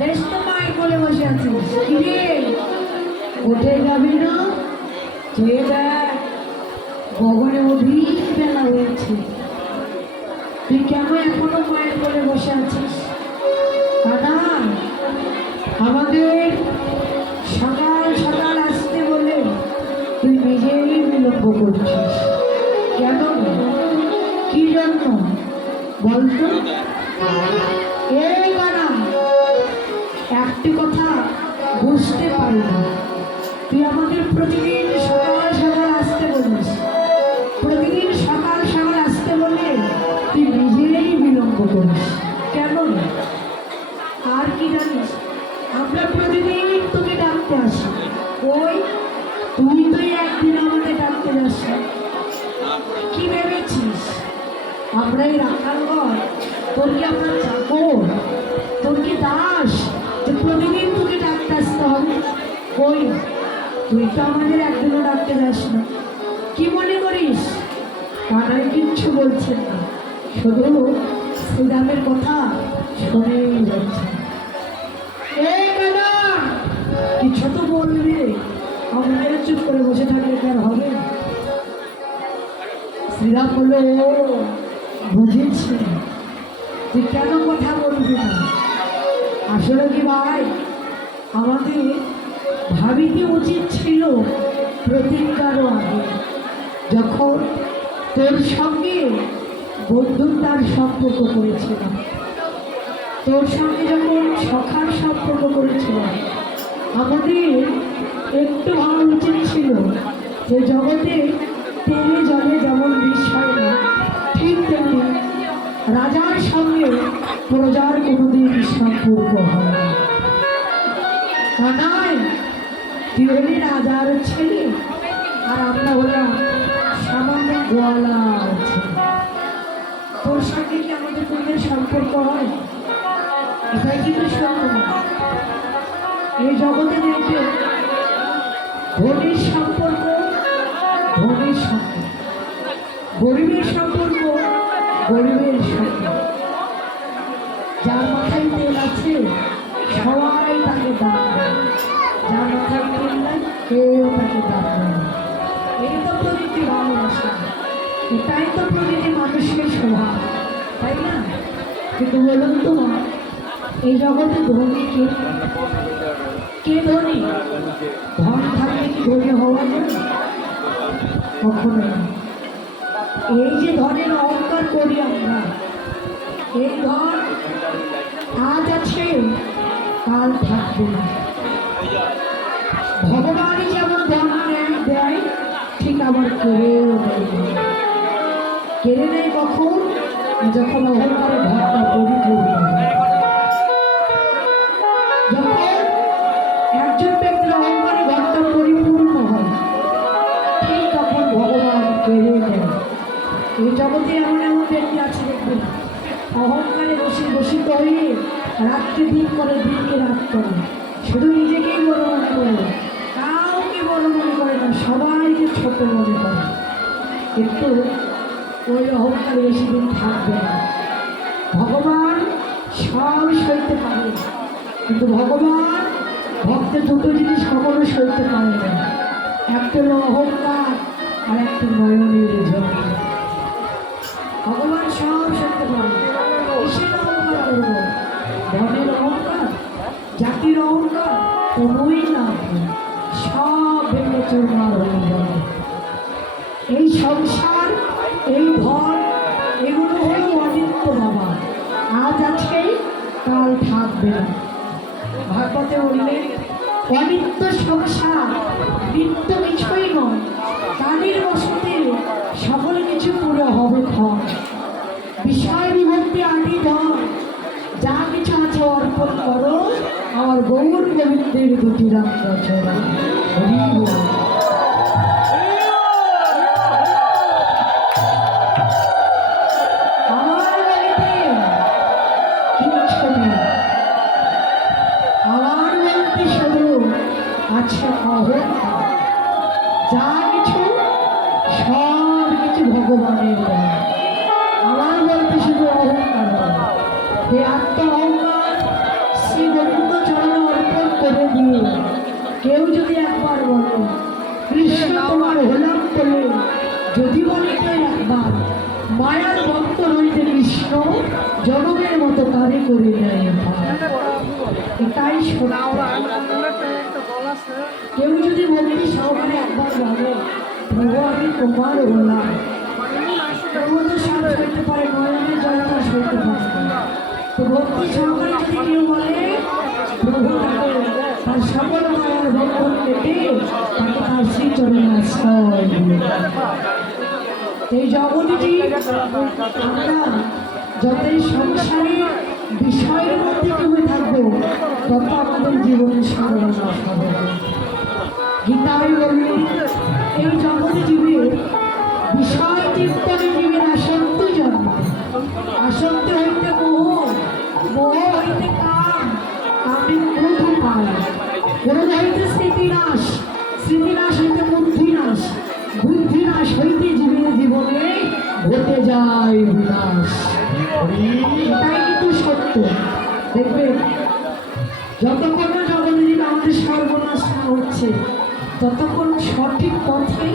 বেশ তো মাই বলে বসে আছিস কি রে? উঠে যাবি না? চেয়ে দেখ, গগনে অধিক বেলা হয়েছে, তুই কেন এখনো মায়ের বলে বসে আছিস? দাদা, আমাদের সকাল সকাল আসতে বলে তুই নিজেই বিলম্ব করছিস কেন? কি জন্য বলতো? এই গানা একটি কথা বুঝতে পারি না, তুই আমাদের প্রতিদিন সকাল সকাল আসতে বলিস, প্রতিদিন সকাল সকাল আসতে বলে তুই নিজেই বিলম্ব করিস কেন? আর কি জানিস, আমরা প্রতিদিন তোকে ডাকতে আসি, ওই তুই তো একদিন আমাদের ডাকতে যাস না। কি ভেবেছিস আমরা এই রাখালগড় তোর কি আমরা চাকর, তোর কি দাস যে প্রতিদিন তোকে ডাকতে আসতে হবে? ওই তুই তো আমাদের একদিনও ডাকতে যাস না। কি মনে করিস? কানাই কিচ্ছু বলছেন না, শুধু শ্রীরামের কথা শুনেই যাচ্ছে। এই কানা, কিছু তো বলবি, আমাদের চুপ করে বসে থাকলে কেন হবে? শ্রীরাম বললো, বুঝেছি, তুই কেন কথা বলবি না? আসলে কি ভাই, আমাদের ভাবিতে উচিত ছিল প্রতিজ্ঞারও আগে, যখন তোর সঙ্গে বন্ধুতার সম্পর্ক করেছিলাম, তোর সঙ্গে যখন সখার সম্পর্ক করেছিলাম, আমাদের একটু ভাবা উচিত ছিল যে জগতে তেলে জলে যেমন বিষ হয় না, ঠিক তেমনি রাজার সঙ্গে প্রজার কোনোদিন সম্পর্ক হয় না। কানাই, তুই হলি রাজার ছেলে আর আমরা হলাম সামান্য গোয়ালা ছেলে, তোর সঙ্গে কি আমাদের কোনদিন সম্পর্ক হয়? এটাই কিন্তু সত্য না। এই জগতে দেখবে ধনীর সম্পর্ক ধনীর সঙ্গে, গরিবের সম্পর্ক গরিবের সঙ্গে। যার মাথায় তেল আছে সবাই তাকে দান দেয়, যার মাথায় তেল নাই কেউ তাকে দান দেয়। এই তো প্রকৃতি ভালোবাসা, এটাই তো প্রকৃতি মানুষের স্বভাব, তাই না? কিন্তু বলুন তো, এই জগতে ধনী কে? কে ধনী? ধন থাকলে কি ধনী হওয়া যায়? কখনো না। এই যে ধনের অহংকার করি আমরা, এই ধন আজ আছে কাল থাকবে না। ভগবানই যেমন ধন দেয়, ঠিক আবার কেড়েও দেয়। কেড়ে নেয় কখন? যখন অহংকারে ঘরটা পরিপূর্ণ হয়। যখন একজন ব্যক্তির অহংকারে ঘরটা পরিপূর্ণ হয়, ঠিক তখন ভগবান কেড়ে নেয়। এই জগতে এমন এমন ব্যক্তি আছে দেখবেন, অহংকারে বসিত হয়ে রাত্রি দিন করে, দিনকে রাত করে, শুধু নিজেকেই বড় মনে করে, কাউকে বড় মনে করে না, সবাইকে ছোট মনে করে। কিন্তু ওই অহংকার বেশি দিন থাকবে না। ভগবান সব সইতে পারে, কিন্তু ভগবান ভক্তের দুটো জিনিস কখনো সইতে পারে না, একটা হলো অহংকার আর একটা নয়নের জল। ভগবান সব সইতে পারে। কিসের অহংকার করবো? ধনের অহংকার, জাতির অহংকার কোনোই না, সব ভেঙে চুরমার হয়ে যাবে। এই সংসার, এই ধন, এগুলো হলো অনিত্য বাবা, আজ আছে কাল থাকবে না। ভাগবতে বললেন, অনিত্য সংসার নিত্য কিছুই নয়, কালীর বসতে সকল কিছু পুরো হবে ক্ষয়। বিষয় বিভক্তি আদি ধন, যা কিছু আছে অর্পণ করো আমার গৌর গোবিন্দের দুটি রাত্র চড়া। আচ্ছা, অহংকার যা কিছু সব কিছু ভগবানের দেয়, আমার বলতে শুধু অহংকার। এই আত্ম অহংকার শ্রী গোবিন্দ কৃষ্ণ তোমার হলাম বলে যদি বলে কেউ একবার মায়ার ভক্ত হইতে কৃষ্ণ জনমের মতো তারে করে নেয় ভার। এটাই শোনা। কেউ যদি ভক্তি সহকারে একবার বলে প্রভু আমি তোমার হলাম, প্রভু তো সব সইতে পারে, নয়নের জলটা সইতে পারে না। তো ভক্তি সহকারে যদি কেউ বলে প্রভু তাকে তার সকল মায়ার বন্ধন কেটে তাকে তার শ্রীচরণে আশ্রয় দিল। এই জগৎটি আমরা যতই সংসারের বিষয়ের মধ্যে ডুবে থাকবো তত আমাদের জীবনে সরলতা হবে। গীতায় বললেন এই জগৎ জীবের বিষয় চিন্তনে জীবের আসক্তি জন্মায়। আসক্তি হইতে মোহ, মোহ হইতে কাম, কামে ক্রোধ পায়, ক্রোধ হইতে স্মৃতিনাশ, স্মৃতিনাশ হইতে বুদ্ধিনাশ, বুদ্ধিনাশ হইতে জীবের জীবনে ঘটে যায় বিনাশ। এটাই কিন্তু সত্য। দেখবেন যতক্ষণ না জগৎ আমাদের সর্বনাশ না হচ্ছে ততক্ষণ সঠিক পথে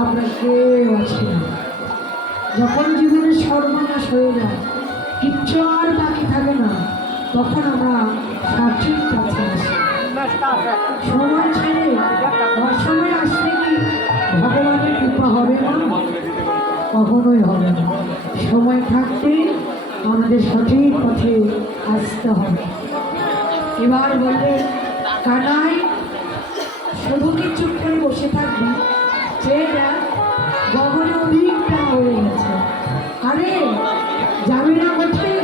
আমরা কেউ আছি না। যখন জীবনের সর্বনাশ হয়ে যায় কিচ্ছু আর বাকি থাকে না তখন আমরা সঠিক পথে আসি। সময় ছেড়ে অসময় আসলে কি ভগবানের কৃপা হবে না? কখনোই হবে না। সময় থাকতে আমাদের সঠিক পথে আসতে হবে। এবার বললে কানাই শুধু কি চুপ করে বসে থাকবি, সেটা গগনে অধিকটা হয়ে গেছে। আরে যাবি না কোথায়?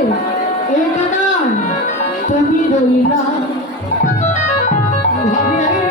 এ কানাই তুমি রইলা ভাবে